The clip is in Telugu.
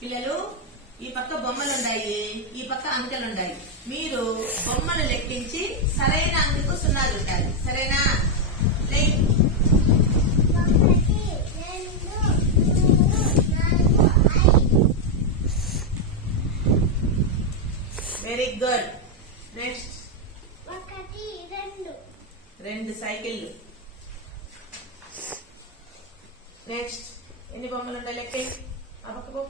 పిల్లలు ఈ పక్క బొమ్మలు ఉన్నాయి, ఈ పక్క అంకెలు ఉన్నాయి. మీరు బొమ్మలు లెక్కించి సరైన అంకెకు సున్నాలు ఉంటాయి. సరేనా? Very good. నెక్స్ట్ 2 సైకిళ్ళు. నెక్స్ట్ ఎన్ని బొమ్మలు ఉంటాయి లెక్క? ఆ పక్క